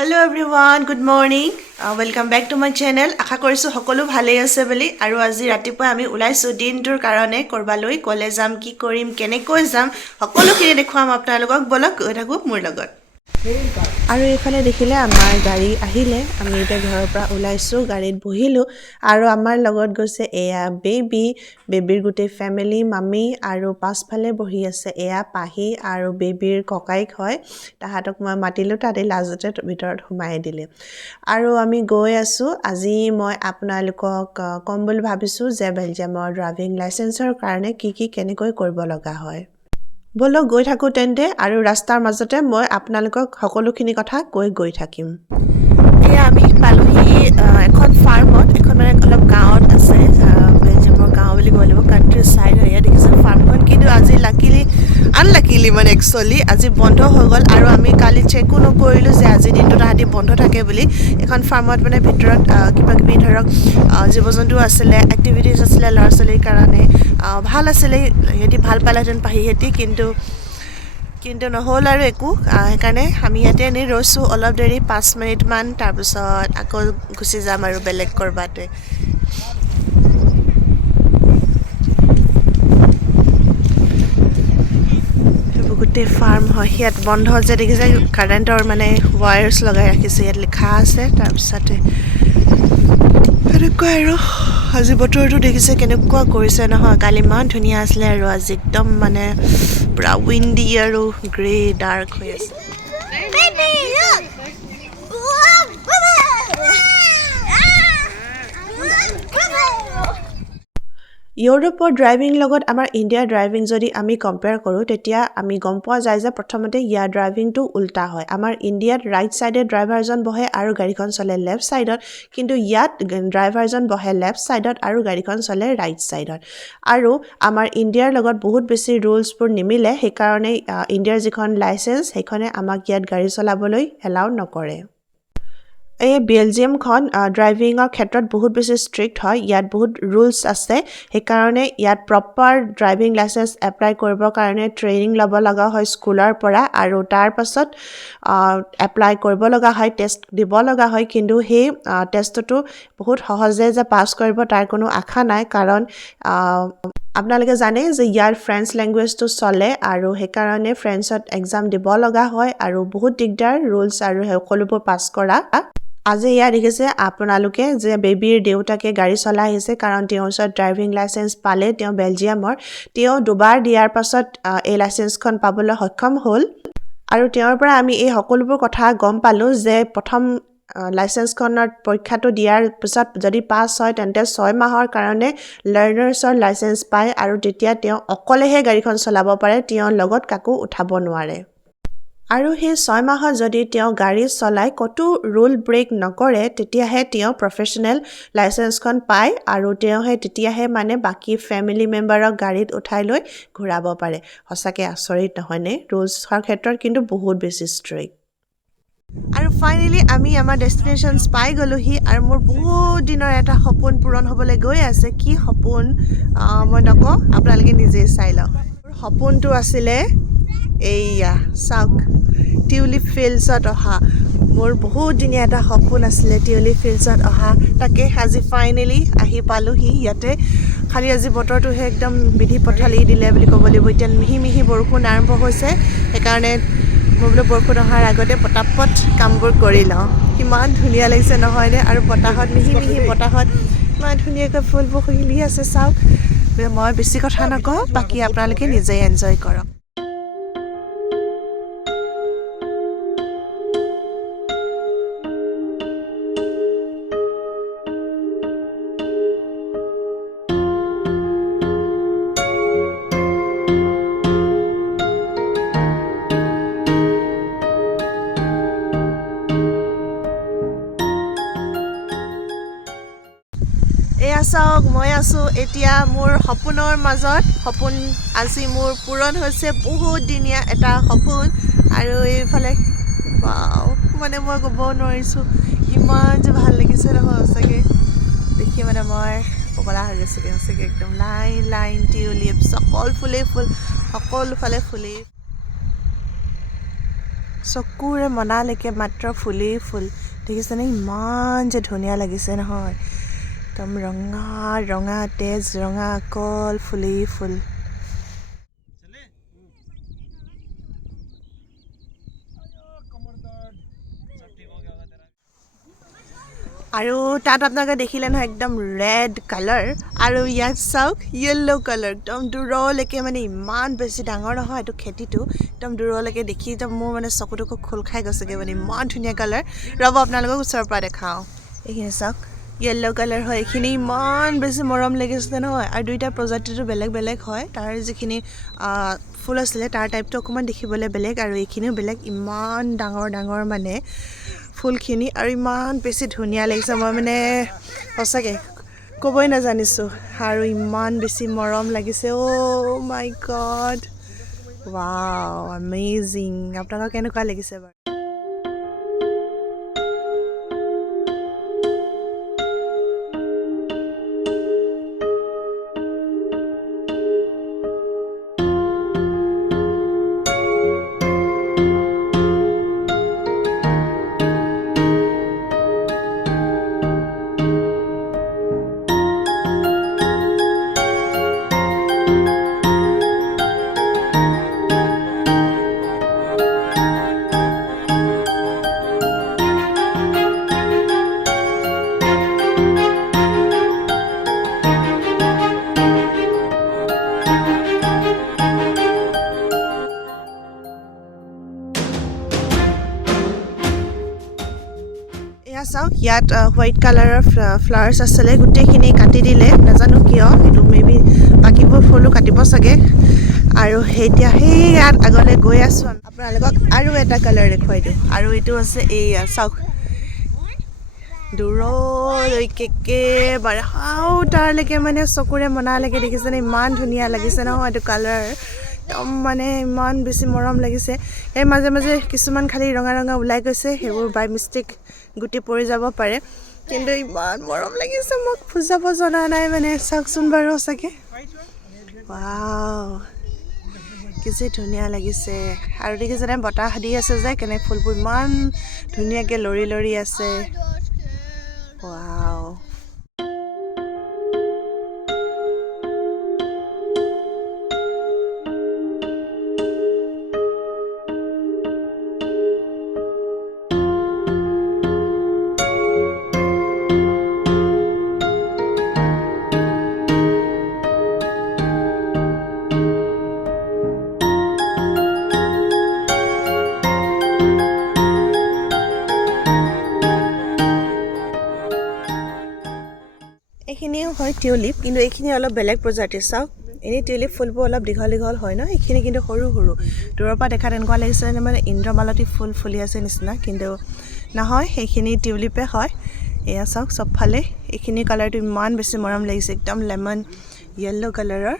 Hello' everyone good morning welcome back to my channel আশা কৰিছোঁ সকলো ভালেই আছে বুলি। আৰু আজি ৰাতিপুৱা আমি ওলাইছোঁ দিনটোৰ কাৰণে। ক'ৰবালৈ ক'লে যাম কি কৰিম কেনেকৈ যাম সকলোখিনি দেখুৱাম আপোনালোকক। ব'লক গৈ থাকোঁ মোৰ লগত। আৰু এইফালে দেখিলে আমাৰ গাড়ী আহিলে। আমি এতিয়া ঘৰৰ পৰা ওলাইছোঁ গাড়ীত বহিলোঁ আৰু আমাৰ লগত গৈছে এয়া বেবী বেবীৰ গোটেই ফেমিলি মামী আৰু পাছফালে বহি আছে এয়া পাহি আৰু বেবীৰ ককাইক হয়। তাহাঁতক মই মাতিলোঁ তাহাঁতি লাজতে ভিতৰত সোমাই দিলে। আৰু আমি গৈ আছোঁ। আজি মই আপোনালোকক ক'ম বুলি ভাবিছোঁ যে বেলজিয়ামৰ ড্ৰাইভিং লাইচেঞ্চৰ কাৰণে কি কি কেনেকৈ কৰিব লগা হয়। ব'লক গৈ থাকোঁ তেন্তে আৰু ৰাস্তাৰ মাজতে মই আপোনালোকক সকলোখিনি কথা কৈ গৈ থাকিম। এয়া আমি একচুৱেলি আজি বন্ধ হৈ গ'ল আৰু আমি কালি চেকো নকৰিলোঁ যে আজিৰ দিনটো তাহাঁতি বন্ধ থাকে বুলি। এখন ফাৰ্মত মানে ভিতৰত কিবা কিবি ধৰক জীৱ জন্তু আছিলে এক্টিভিটিছ আছিলে ল'ৰা ছোৱালীৰ কাৰণে ভালো আছিলে, সিহঁতি ভালো পালেহেঁতেন পাহিহঁতি কিন্তু কিন্তু নহ'ল আৰু একো। সেইকাৰণে আমি ইয়াতে এনেই ৰৈছোঁ অলপ দেৰি, পাঁচ মিনিটমান, তাৰপিছত আকৌ গুচি যাম আৰু বেলেগ ক'ৰবাতে। গোটেই ফাৰ্ম হয়। ইয়াত বন্ধ যে দেখিছে কাৰেণ্টৰ মানে ৱায়াৰ্ছ লগাই ৰাখিছে। ইয়াত লিখা আছে, তাৰপিছতে সেনেকুৱা আৰু, আজি বতৰটো দেখিছে কেনেকুৱা কৰিছে নহয়। কালি ইমান ধুনীয়া আছিলে আৰু আজি একদম মানে পূৰা উইণ্ডি আৰু গ্ৰে ডাৰ্ক হৈ আছে। ইউৰোপৰ ড্ৰাইভিং লগত আমাৰ ইণ্ডিয়াৰ ড্ৰাইভিং যদি আমি কম্পেয়াৰ কৰোঁ তেতিয়া আমি গম পোৱা যায় যে প্ৰথমতে ইয়াৰ ড্ৰাইভিংটো উল্টা হয়। আমাৰ ইণ্ডিয়াত ৰাইট ছাইডে ড্ৰাইভাৰজন বহে আৰু গাড়ীখন চলে লেফ্ট ছাইডত কিন্তু ইয়াত ড্ৰাইভাৰজন বহে লেফ্ট ছাইডত আৰু গাড়ীখন চলে ৰাইট ছাইডত আৰু আমাৰ ইণ্ডিয়াৰ লগত বহুত বেছি ৰুলছবোৰ নিমিলে সেইকাৰণে ইণ্ডিয়াৰ যিখন লাইচেঞ্চ সেইখনে আমাক ইয়াত গাড়ী চলাবলৈ এলাউ নকৰে। এই বেলজিয়ামখন ড্ৰাইভিঙৰ ক্ষেত্ৰত বহুত বেছি ষ্ট্ৰিক্ট হয়। ইয়াত বহুত ৰুলছ আছে। সেইকাৰণে ইয়াত প্ৰপাৰ ড্ৰাইভিং লাইচেঞ্চ এপ্লাই কৰিবৰ কাৰণে ট্ৰেইনিং ল'ব লগা হয় স্কুলৰ পৰা আৰু তাৰ পাছত এপ্লাই কৰিব লগা হয় টেষ্ট দিব লগা হয়। কিন্তু সেই টেষ্টতো বহুত সহজে যে পাছ কৰিব তাৰ কোনো আশা নাই। কাৰণ আপোনালোকে জানে যে ইয়াৰ ফ্ৰেঞ্চ লেংগুৱেজটো চলে আৰু সেইকাৰণে ফ্ৰেঞ্চত এক্সাম দিব লগা হয় আৰু বহুত দিগদাৰ ৰুলছ আৰু সকলোবোৰ পাছ কৰা। আজি এয়া দেখিছে আপোনালোকে যে বেবীৰ দেউতাকে গাড়ী চলাই আহিছে কাৰণ তেওঁৰ ওচৰত ড্ৰাইভিং লাইচেঞ্চ পালে তেওঁ বেলজিয়ামৰ। তেওঁ দুবাৰ দিয়াৰ পাছত এই লাইচেঞ্চখন পাবলৈ সক্ষম হ'ল। আৰু তেওঁৰ পৰা আমি এই সকলোবোৰ কথা গম পালোঁ যে প্ৰথম লাইচেঞ্চখনৰ পৰীক্ষাটো দিয়াৰ পিছত যদি পাছ হয় তেন্তে ছয় মাহৰ কাৰণে লাৰ্ণাৰ্ছৰ লাইচেঞ্চ পায় আৰু তেতিয়া তেওঁ অকলেহে গাড়ীখন চলাব পাৰে তেওঁৰ লগত কাকো উঠাব নোৱাৰে। আৰু সেই ছয় মাহত যদি তেওঁ গাড়ী চলাই ক'তো ৰুল ব্ৰেক নকৰে তেতিয়াহে তেওঁ প্ৰফেশ্যনেল লাইচেঞ্চখন পায় আৰু তেওঁ সেই তেতিয়াহে মানে বাকী ফেমিলি মেম্বাৰক গাড়ীত উঠাই লৈ ঘূৰাব পাৰে। সঁচাকৈ আচৰিত নহয়নে ৰুলছৰ ক্ষেত্ৰত কিন্তু বহুত বেছি ষ্ট্ৰিক্ট আৰু ফাইনেলি আমি আমাৰ ডেষ্টিনেশ্যনছ পাই গ'লোহি আৰু মোৰ বহুত দিনৰ এটা সপোন পূৰণ হ'বলৈ গৈ আছে। কি সপোন? মই নকওঁ আপোনালোকে নিজেই চাই লওক। সপোনটো আছিলে এইয়া চাওক টিউলিপ ফিল্ডছত অহা। মোৰ বহুত দিনীয়া এটা সপোন আছিলে টিউলিপ ফিল্ডছত অহা। তাকে আজি ফাইনেলি আহি পালোহি ইয়াতে। খালি আজি বতৰটোহে একদম বিধি পথালি দিলে বুলি ক'ব লাগিব। এতিয়া মিহি মিহি বৰষুণ আৰম্ভ হৈছে। সেইকাৰণে মই বোলো বৰষুণ অহাৰ আগতে পটাপট কামবোৰ কৰি লওঁ। কিমান ধুনীয়া লাগিছে নহয়নে? আৰু বতাহত মিহি মিহি বতাহত ইমান ধুনীয়াকৈ ফুলবোৰ হিলি আছে চাওক। মই বেছি কথা নকওঁ বাকী আপোনালোকে নিজেই এনজয় কৰক। চাওক মই আছোঁ এতিয়া মোৰ সপোনৰ মাজত। সপোন আজি মোৰ পূৰণ হৈছে বহুত দিনীয়া এটা সপোন। আৰু এইফালে মানে মই ক'ব নোৱাৰিছোঁ। ইমান যে ভাল লাগিছে নহয় সঁচাকৈ। দেখি মানে মই পগলা হৈ গৈছোঁগৈ সঁচাকৈ একদম। লাইন লাইন টিউলিপ সকল ফুলেই ফুল সকলো ফালে ফুলেই চকুৰে মনালৈকে মাত্ৰ ফুলেই ফুল। দেখিছেনে? ইমান যে ধুনীয়া লাগিছে নহয়। একদম ৰঙা ৰঙা তেজ ৰঙা অকল ফুলেই ফুল আৰু তাত আপোনালোকে দেখিলে নহয় একদম ৰেড কালাৰ আৰু ইয়াত চাওক য়েল্ল' কালাৰ একদম দূৰলৈকে মানে ইমান বেছি ডাঙৰ নহয় এইটো খেতিটো। একদম দূৰলৈকে দেখি একদম মোৰ মানে চকু টকু খোল খাই গৈছেগৈ মানে ইমান ধুনীয়া কালাৰ ৰ'ব আপোনালোকক ওচৰৰ পৰা দেখাওঁ। এইখিনি চাওক। য়েল্ল' কালাৰ হয় এইখিনি ইমান বেছি মৰম লাগিছে নহয়। আৰু দুইটা প্ৰজাতিটো বেলেগ বেলেগ হয়। তাৰ যিখিনি ফুল আছিলে তাৰ টাইপটো অকণমান দেখিবলৈ বেলেগ আৰু এইখিনিও বেলেগ। ইমান ডাঙৰ ডাঙৰ মানে ফুলখিনি আৰু ইমান বেছি ধুনীয়া লাগিছে। মই মানে সঁচাকৈ ক'বই নাজানিছোঁ। আৰু ইমান বেছি মৰম লাগিছে। Oh' my god wow amazing আপোনালোকৰ কেনেকুৱা লাগিছে বাৰু? এয়া চাওক ইয়াত হোৱাইট কালাৰৰ ফ্লাৱাৰ্ছ আছিলে। গোটেইখিনি কাটি দিলে। নাজানো কিয় এইটো মে বি বাকীবোৰ ফুলো কাটিব চাগে। আৰু এতিয়া সেই ইয়াত আগলৈ গৈ আছোঁ আপোনালোকক আৰু এটা কালাৰ দেখুৱাই দিওঁ। আৰু এইটো আছে এইয়া চাওক। দূৰলৈকে একেবাৰে হাও তাৰলৈকে মানে চকুৰে মনালৈকে দেখিছেনে? ইমান ধুনীয়া লাগিছে নহয় এইটো কালাৰ মানে ইমান বেছি মৰম লাগিছে। সেই মাজে মাজে কিছুমান খালি ৰঙা ৰঙা ওলাই গৈছে সেইবোৰ বাই মিষ্টেক গুটি পৰি যাব পাৰে। কিন্তু ইমান মৰম লাগিছে মোক বুজাব জনা নাই মানে চাওকচোন বাৰু ৱাও কি যে ধুনীয়া লাগিছে। আৰু দেখিছেনে বতাহ দি আছে যে কেনে ফুলবোৰ ইমান ধুনীয়াকৈ লৰি লৰি আছে। হয় টিউলিপ। কিন্তু এইখিনি অলপ বেলেগ প্ৰজাতিৰ চাওক। এনেই টিউলিপ ফুলবোৰ অলপ দীঘল দীঘল হয় ন? এইখিনি কিন্তু সৰু সৰু। দূৰৰ পৰা দেখাত এনেকুৱা লাগিছে যে মানে ইন্দ্ৰমালতী ফুল ফুলি আছে নিচিনা কিন্তু নহয় সেইখিনি টিউলিপে হয়। এয়া চাওক চবফালে। এইখিনি কালাৰটো ইমান বেছি মৰম লাগিছে একদম লেমন য়েল্ল' কালাৰৰ।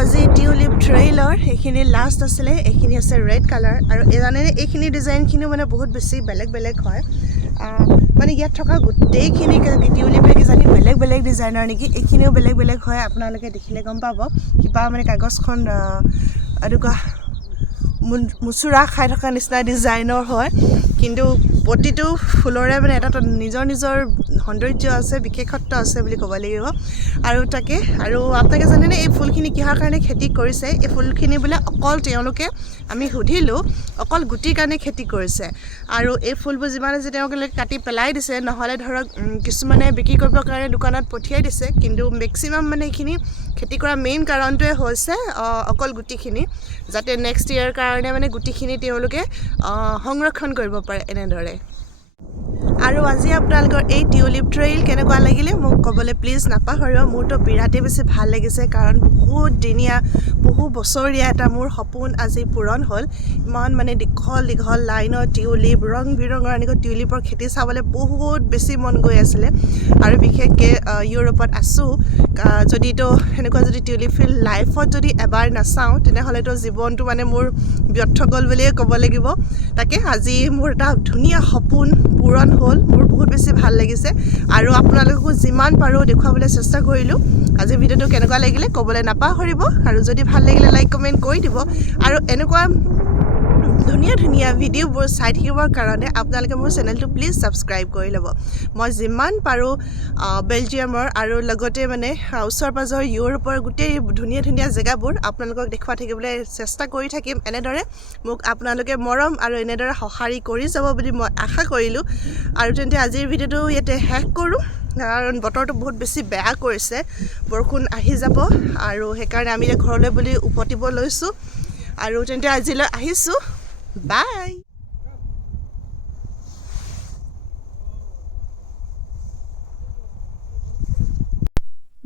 আজি টিউলিপ ট্ৰেইলৰ সেইখিনি লাষ্ট আছিলে এইখিনি আছে ৰেড কালাৰ আৰু এই জানেনে এইখিনি ডিজাইনখিনিও মানে বহুত বেছি বেলেগ বেলেগ হয়। মানে ইয়াত থকা গোটেইখিনি টিউলিপে কিজানি বেলেগ বেলেগ ডিজাইনৰ নেকি এইখিনিও বেলেগ বেলেগ হয় আপোনালোকে দেখিলে গম পাব। কিবা মানে কাগজখন এনেকুৱা মুচুৰা খাই থকা নিচিনা ডিজাইনৰ হয়। কিন্তু প্ৰতিটো ফুলৰে মানে এটা নিজৰ নিজৰ সৌন্দৰ্য আছে, বিশেষত্ব আছে বুলি ক'ব লাগিব। আৰু তাকে, আৰু আপোনালোকে জানেনে এই ফুলখিনি কিহৰ কাৰণে খেতি কৰিছে? এই ফুলখিনি বোলে অকল তেওঁলোকে আমি সুধিলোঁ, অকল গুটিৰ কাৰণে খেতি কৰিছে। আৰু এই ফুলবোৰ যিমান আছে তেওঁলোকে কাটি পেলাই দিছে, নহ'লে ধৰক কিছুমানে বিক্ৰী কৰিবৰ কাৰণে দোকানত পঠিয়াই দিছে। কিন্তু মেক্সিমাম মানে এইখিনি খেতি কৰা মেইন কাৰণটোৱে হৈছে অকল গুটিখিনি। যাতে নেক্সট ইয়েৰ কাৰণে মানে গুটিখিনি তেওঁলোকে সংৰক্ষণ কৰিব পাৰে এনেদৰে। আৰু আজি আপোনালোকৰ এই টিউলিপ ট্ৰেইল কেনেকুৱা লাগিলে মোক ক'বলৈ প্লিজ নাপাহৰিব। মোৰতো বিৰাটেই বেছি ভাল লাগিছে কাৰণ বহুত দিনীয়া বহু বছৰীয়া এটা মোৰ সপোন আজি পূৰণ হ'ল। ইমান মানে দীঘল দীঘল লাইনৰ টিউলিপ ৰং বিৰঙৰ এনেকৈ টিউলিপৰ খেতি চাবলৈ বহুত বেছি মন গৈ আছিলে। আৰু বিশেষকৈ ইউৰোপত আছোঁ। যদিতো সেনেকুৱা যদি টিউলিপ ফিল্ড লাইফত যদি এবাৰ নাচাওঁ তেনেহ'লেতো জীৱনটো মানে মোৰ ব্যৰ্থ গ'ল বুলিয়ে ক'ব লাগিব। তাকে আজি মোৰ এটা ধুনীয়া সপোন পূৰণ হ'ল মোৰ বহুত বেছি ভাল লাগিছে। আৰু আপোনালোককো যিমান পাৰোঁ দেখুৱাবলৈ চেষ্টা কৰিলোঁ। আজি ভিডিঅ'টো কেনেকুৱা লাগিলে ক'বলৈ নাপাহৰিব। আৰু যদি ভাল লাগিলে লাইক কমেণ্ট কৰি দিব। আৰু এনেকুৱা ধুনীয়া ধুনীয়া ভিডিঅ'বোৰ চাই থাকিবৰ কাৰণে আপোনালোকে মোৰ চেনেলটো প্লিজ ছাবস্ক্ৰাইব কৰি ল'ব। মই যিমান পাৰোঁ বেলজিয়ামৰ আৰু লগতে মানে ওচৰ পাঁজৰ ইউৰোপৰ গোটেই ধুনীয়া ধুনীয়া জেগাবোৰ আপোনালোকক দেখুৱাই থাকিবলৈ চেষ্টা কৰি থাকিম। এনেদৰে মোক আপোনালোকে মৰম আৰু এনেদৰে সঁহাৰি কৰি যাব বুলি মই আশা কৰিলোঁ। আৰু তেন্তে আজিৰ ভিডিঅ'টো ইয়াতে শেষ কৰোঁ। কাৰণ বতৰটো বহুত বেছি বেয়া কৰিছে। বৰষুণ আহি যাব আৰু সেইকাৰণে আমি ঘৰলৈ বুলি উভতিব লৈছোঁ। আৰু তেন্তে আজিলৈ আহিছোঁ। বাই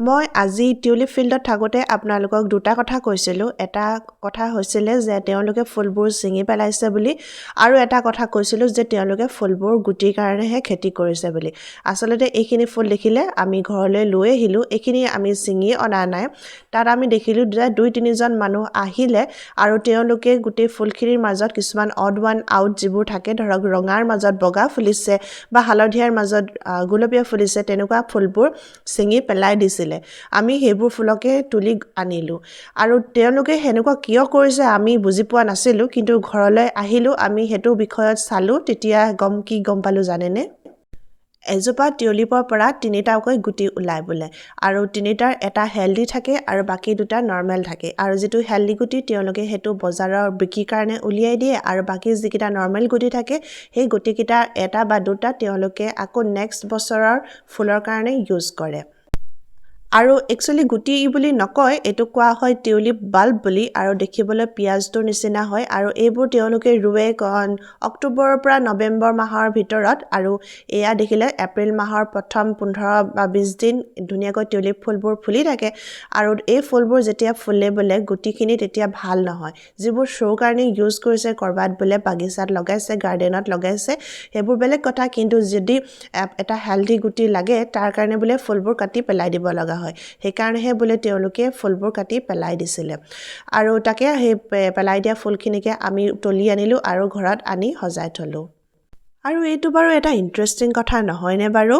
মই আজি টিউলিপ ফিল্ডত থাকোঁতে আপোনালোকক দুটা কথা কৈছিলোঁ। এটা কথা হৈছিলে যে তেওঁলোকে ফুলবোৰ ছিঙি পেলাইছে বুলি আৰু এটা কথা কৈছিলোঁ যে তেওঁলোকে ফুলবোৰ গুটিৰ কাৰণেহে খেতি কৰিছে বুলি। আচলতে এইখিনি ফুল দেখিলে আমি ঘৰলৈ লৈ আহিলোঁ। এইখিনি আমি ছিঙি অনা নাই। তাত আমি দেখিলোঁ যে দুই তিনিজন মানুহ আহিলে আৰু তেওঁলোকে গোটেই ফুলখিনিৰ মাজত কিছুমান অড ওৱান আউট যিবোৰ থাকে ধৰক ৰঙাৰ মাজত বগা ফুলিছে বা হালধীয়াৰ মাজত গুলপীয়া ফুলিছে তেনেকুৱা ফুলবোৰ ছিঙি পেলাই দিছিলে। আমি সেইবোৰ ফুলকে তুলি আনিলোঁ। আৰু তেওঁলোকে সেনেকুৱা কিয় কৰিছে আমি বুজি পোৱা নাছিলোঁ কিন্তু ঘৰলৈ আহিলোঁ আমি সেইটো বিষয়ত চালোঁ তেতিয়া গম কি গম পালোঁ জানেনে? এজোপা টিউলিপৰ পৰা তিনিটাকৈ গুটি ওলায় বোলে। আৰু তিনিটাৰ এটা হেল্ডি থাকে আৰু বাকী দুটা নৰ্মেল থাকে। আৰু যিটো হেল্ডি গুটি তেওঁলোকে সেইটো বজাৰৰ বিক্ৰীৰ কাৰণে উলিয়াই দিয়ে আৰু বাকী যিকেইটা নৰ্মেল গুটি থাকে সেই গুটিকেইটা এটা বা দুটা তেওঁলোকে আকৌ নেক্সট বছৰৰ ফুলৰ কাৰণে ইউজ কৰে। আৰু একচুৱেলি গুটি বুলি নকয় এইটো কোৱা হয় টিউলিপ বাল্ব বুলি আৰু দেখিবলৈ পিঁয়াজটোৰ নিচিনা হয় আৰু এইবোৰ তেওঁলোকে ৰুৱে অক্টোবৰৰ পৰা নৱেম্বৰ মাহৰ ভিতৰত আৰু এয়া দেখিলে এপ্ৰিল মাহৰ প্ৰথম পোন্ধৰ বা বিছ দিন ধুনীয়াকৈ টিউলিপ ফুলবোৰ ফুলি থাকে আৰু এই ফুলবোৰ যেতিয়া ফুলে বোলে গুটিখিনি তেতিয়া ভাল নহয়। যিবোৰ শ্ব' কাৰণে ইউজ কৰিছে ক'ৰবাত বোলে বাগিচাত লগাইছে গাৰ্ডেনত লগাইছে সেইবোৰ বেলেগ কথা। কিন্তু যদি এটা হেল্ডি গুটি লাগে তাৰ কাৰণে বোলে ফুলবোৰ কাটি পেলাই দিব লগা হয়। সেইকাৰণেহে বোলে তেওঁলোকে ফুলবোৰ কাটি পেলাই দিছিলে। আৰু তাকে সেই পেলাই দিয়া ফুলখিনিকে আমি তুলি আনিলোঁ আৰু ঘৰত আনি সজাই থ'লোঁ। আৰু এইটো বাৰু এটা ইণ্টাৰেষ্টিং কথা নহয়নে বাৰু?